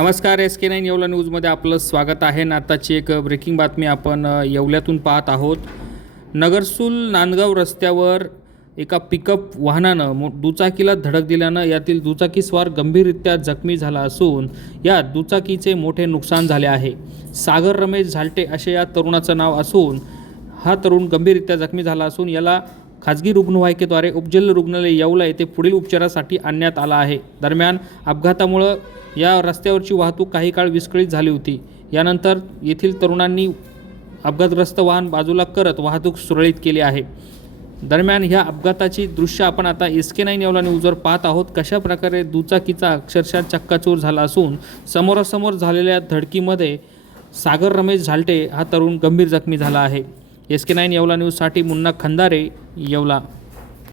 नमस्कार एस के नाईन येवला न्यूजमध्ये आपलं स्वागत आहे. ना आताची एक ब्रेकिंग बातमी आपण येवल्यातून पाहत आहोत. नगरसूल नांदगाव रस्त्यावर एका पिकअप वाहनानं मो दुचाकीला धडक दिल्यानं यातील दुचाकीस्वार गंभीररित्या जखमी झाला असून या दुचाकीचे मोठे नुकसान झाले आहे. सागर रमेश झालटे असे या तरुणाचं नाव असून हा तरुण गंभीररित्या जखमी झाला असून याला खाजगी रुग्णवाहिकेद्वारे उपजिल्हा रुग्णालय येवला येथे पुढील उपचारासाठी आणण्यात आला आहे. दरम्यान अपघातामुळं या रस्त्यावरची वाहतूक काही काळ विस्कळीत झाली होती. यानंतर येथील तरुणांनी अपघातग्रस्त वाहन बाजूला करत वाहतूक सुरळीत केली आहे. दरम्यान ह्या अपघाताची दृश्य आपण आता एस के नाईन येवला न्यूजवर पाहत आहोत. कशा प्रकारे दुचाकीचा अक्षरशः चक्काचूर झाला असून समोरासमोर झालेल्या धडकीमध्ये सागर रमेश झालटे हा तरुण गंभीर जखमी झाला आहे. एस के नाईन येवला न्यूजसाठी Munna Khandare Yeola.